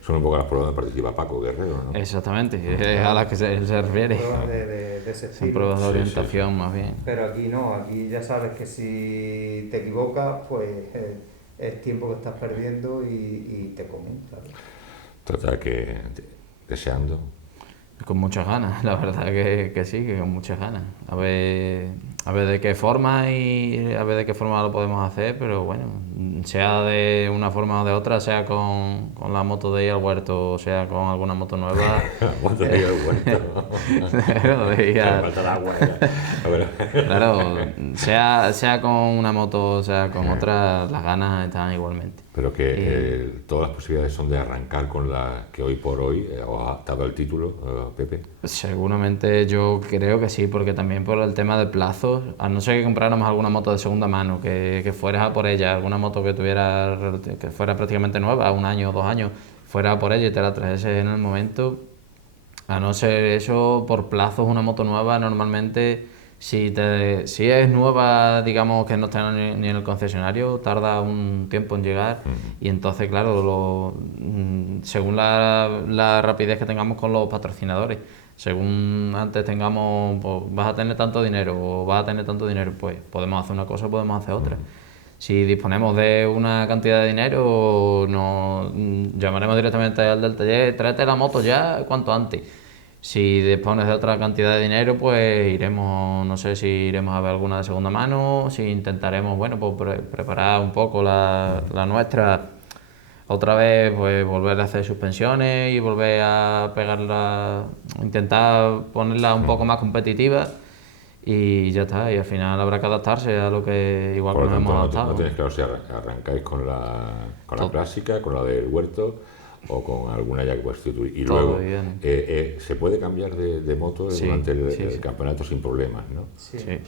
Son un poco las pruebas donde participa Paco Guerrero, ¿no? Exactamente, es a las que se refiere. Pruebas de ese estilo. Son pruebas de orientación más bien. Pero aquí no, aquí ya sabes que si te equivocas, pues es tiempo que estás perdiendo y te comen, claro. Total, que deseando. Con muchas ganas, la verdad que sí, que con muchas ganas. A ver de qué forma lo podemos hacer, pero bueno, sea de una forma o de otra, sea con la moto de ir al huerto, o sea con alguna moto nueva. La moto de ir al huerto. Claro, sea con una moto, sea con otra, las ganas están igualmente. Pero que todas las posibilidades son de arrancar con la que hoy por hoy os ha dado el título, Pepe. Seguramente yo creo que sí, porque también por el tema de plazos, a no ser que compráramos alguna moto de segunda mano, que fueras a por ella, alguna moto que fuera prácticamente nueva, 1 año o 2 años, fuera a por ella y te la trajese en el momento, a no ser eso, por plazos una moto nueva normalmente... Si es nueva, digamos que no está ni en el concesionario, tarda un tiempo en llegar y entonces, claro, según la rapidez que tengamos con los patrocinadores, según antes tengamos, pues vas a tener tanto dinero o vas a tener tanto dinero, pues podemos hacer una cosa o podemos hacer otra. Si disponemos de una cantidad de dinero, nos llamaremos directamente al del taller, tráete la moto ya cuanto antes. Si dispones de otra cantidad de dinero, pues iremos, no sé si iremos a ver alguna de segunda mano, si intentaremos, bueno, pues preparar un poco la nuestra, otra vez, pues volver a hacer suspensiones y volver a pegarla, intentar ponerla un poco más competitiva y ya está, y al final habrá que adaptarse a lo que igual Por que lo nos tanto, hemos no, adaptado. no tienes claro si arrancáis con la clásica, con la del huerto o con alguna ya que puedes sustituir. Y luego, Todavía no. se puede cambiar de moto Sí, durante el sí. campeonato sin problemas, ¿no? Sí. Sí.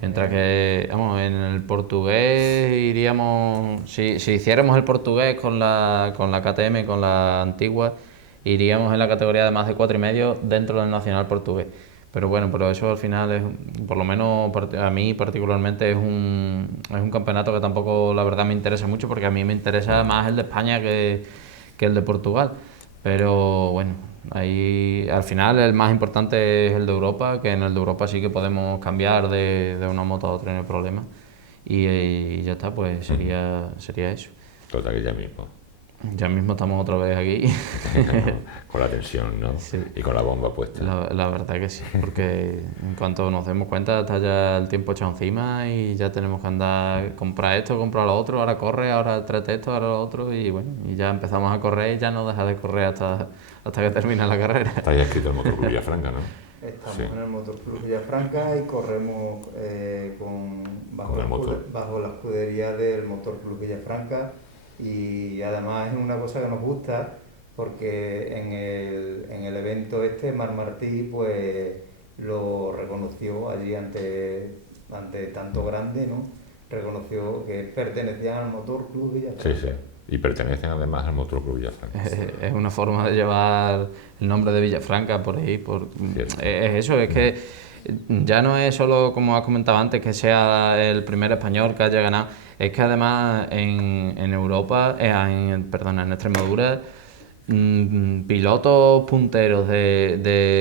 Mientras que, vamos, en el portugués iríamos, si hiciéramos el portugués con la KTM, con la antigua, iríamos en la categoría de más de 4,5 dentro del nacional portugués. Pero bueno, pero eso al final es, por lo menos a mí particularmente es un campeonato que tampoco la verdad me interesa mucho porque a mí me interesa más el de España que el de Portugal. Pero bueno, ahí al final el más importante es el de Europa, que en el de Europa sí que podemos cambiar de una moto a otra, no hay problema. Y ya está, pues sería eso. Total, que ya mismo. Ya mismo estamos otra vez aquí. Con la tensión, ¿no? Sí. Y con la bomba puesta. La verdad que sí, porque en cuanto nos demos cuenta está ya el tiempo echado encima y ya tenemos que andar, comprar esto, comprar lo otro, ahora corre, ahora trate esto, ahora lo otro y bueno, y ya empezamos a correr y ya no deja de correr hasta que termina la carrera. Está ya escrito el Motor Club Villafranca, ¿no? Estamos Sí. en el Motor Club Villafranca y corremos bajo la escudería del Motor Club Villafranca y además es una cosa que nos gusta porque en el evento Mar Martí pues lo reconoció allí ante tanto grande, ¿no? Reconoció que pertenecían al Motor Club Villafranca. Sí, sí. Y pertenecen además al Motor Club Villafranca. Es una forma de llevar el nombre de Villafranca por ahí. Es eso, es que ya no es solo, como has comentado antes, que sea el primer español que haya ganado, es que además en Europa, en Extremadura, pilotos punteros de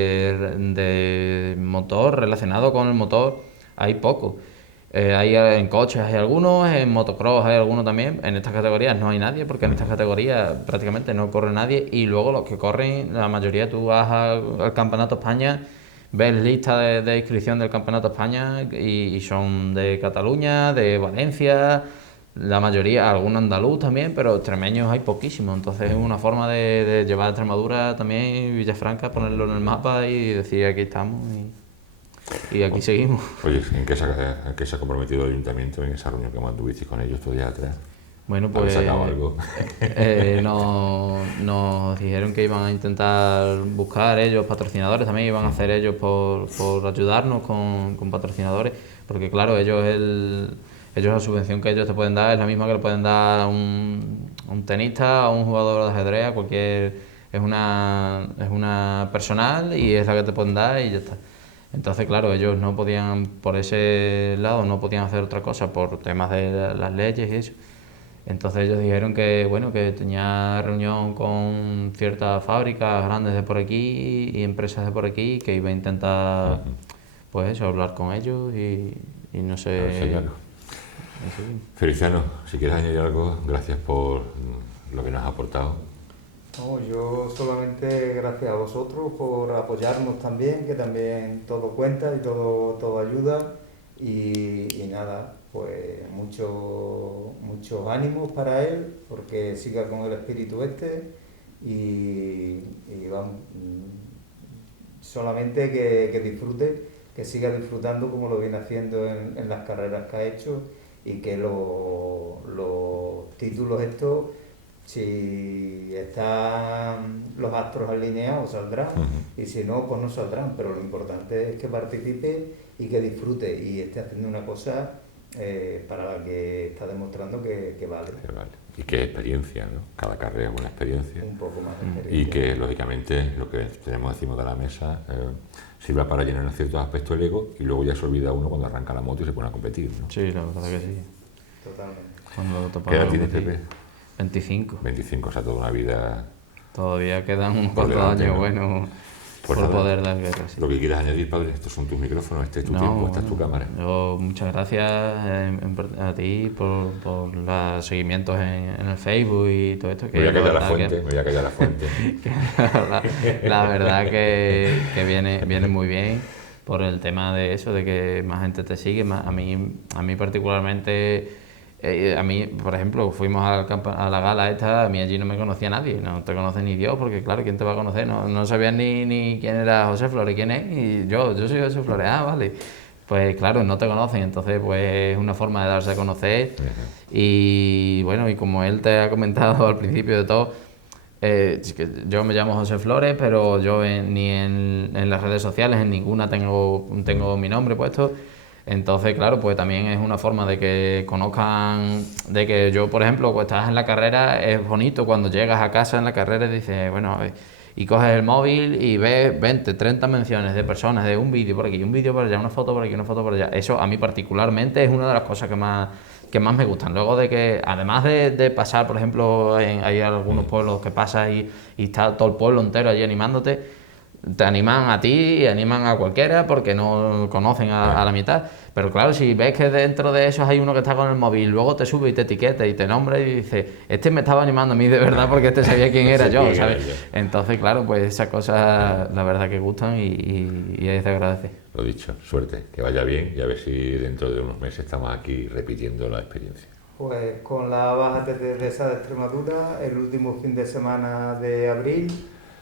motor, relacionados con el motor, hay pocos. Hay en coches hay algunos, en motocross hay algunos también, en estas categorías no hay nadie, porque en estas categorías prácticamente no corre nadie, y luego los que corren, la mayoría tú vas al Campeonato España, ves lista de inscripción del Campeonato España y son de Cataluña, de Valencia, la mayoría, algunos andaluz también, pero extremeños hay poquísimos, entonces es una forma de llevar a Extremadura también, Villafranca, ponerlo en el mapa y decir aquí estamos y aquí seguimos. Oye, ¿en qué se ha comprometido el ayuntamiento en esa reunión que mantuvisteis con ellos estos días atrás? Bueno, ¿Habéis pues sacado algo? nos dijeron que iban a intentar buscar ellos patrocinadores también, iban a hacer ellos por ayudarnos con patrocinadores, porque claro, ellos la subvención que ellos te pueden dar es la misma que le pueden dar a un tenista, a un jugador de ajedrez, a cualquier, es una personal y es la que te pueden dar y ya está. Entonces, claro, ellos no podían, por ese lado, no podían hacer otra cosa por temas de las leyes y eso. Entonces ellos dijeron que, bueno, que tenía reunión con ciertas fábricas grandes de por aquí y empresas de por aquí, que iba a intentar, pues eso, hablar con ellos y no sé... Feliciano, si quieres añadir algo, gracias por lo que nos has aportado. No, yo solamente gracias a vosotros por apoyarnos también, que también todo cuenta y todo ayuda y nada, pues muchos ánimos para él, porque siga con el espíritu y vamos, solamente que disfrute, que siga disfrutando como lo viene haciendo en las carreras que ha hecho y que los títulos estos, si están los astros alineados saldrán y si no pues no saldrán, pero lo importante es que participe y que disfrute y esté haciendo una cosa para la que está demostrando que vale. Y que experiencia, ¿no? Cada carrera es una experiencia. Un poco más de experiencia. Y que lógicamente lo que tenemos encima de la mesa sirva para llenar en ciertos aspectos el ego y luego ya se olvida uno cuando arranca la moto y se pone a competir, ¿no? Sí, la verdad que sí. Totalmente. ¿Qué edad tienes, Pepe? 25. 25, o sea, toda una vida. Todavía quedan unos por cuantos delante, años ¿no? buenos. Pues por nada, poder dar guerra. Sí. Lo que quieras añadir, padre, estos son tus micrófonos, este es tu tiempo, esta es tu cámara. Yo, muchas gracias a ti por los seguimientos en el Facebook y todo esto. Me voy a callar la fuente. La verdad que viene muy bien por el tema de eso, de que más gente te sigue. A mí particularmente, a mí, por ejemplo, fuimos a la gala esta, a mí allí no me conocía nadie, no te conoce ni Dios, porque claro, ¿quién te va a conocer? No sabían ni quién era José Flores, quién es, y yo soy José Flores, vale. Pues claro, no te conocen, entonces pues es una forma de darse a conocer. Y bueno, y como él te ha comentado al principio de todo, yo me llamo José Flores, pero yo ni en las redes sociales, en ninguna tengo mi nombre puesto. Entonces, claro, pues también es una forma de que conozcan, de que yo, por ejemplo, cuando estás en la carrera, es bonito cuando llegas a casa en la carrera y dices, bueno, y coges el móvil y ves 20, 30 menciones de personas, de un vídeo por aquí, un vídeo por allá, una foto por aquí, una foto por allá. Eso a mí particularmente es una de las cosas que más me gustan. Luego de que, además de pasar, por ejemplo, hay algunos pueblos que pasas y está todo el pueblo entero allí animándote, te animan a ti y animan a cualquiera porque no conocen a la mitad. Pero claro, si ves que dentro de esos hay uno que está con el móvil, luego te sube y te etiqueta y te nombra y dice, este me estaba animando a mí de verdad porque este sabía quién era yo, ¿sabes? Entonces, claro, pues esas cosas la verdad que gustan y es de agradecer. Lo dicho, suerte, que vaya bien y a ver si dentro de unos meses estamos aquí repitiendo la experiencia. Pues con la Baja TTDSA de Extremadura, el último fin de semana de abril,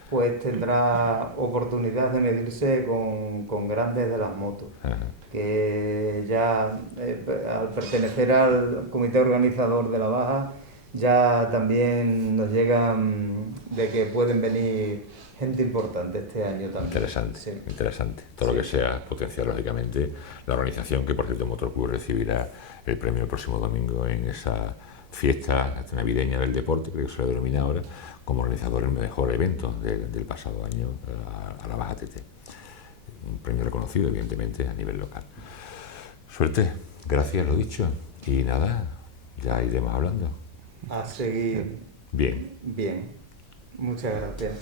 pues tendrá oportunidad de medirse con grandes de las motos. Ajá. Que ya al pertenecer al comité organizador de la Baja, ya también nos llegan de que pueden venir gente importante este año también. Interesante, sí. Interesante. Todo lo que sea potenciar, lógicamente, la organización, que por cierto Motor Club recibirá el premio el próximo domingo en esa fiesta navideña del deporte, creo que se lo denomina ahora, como organizador el mejor evento del pasado año a la Baja TT. Un premio reconocido, evidentemente, a nivel local. Suerte, gracias, lo dicho. Y nada, ya iremos hablando. A seguir. Bien. Bien. Muchas gracias.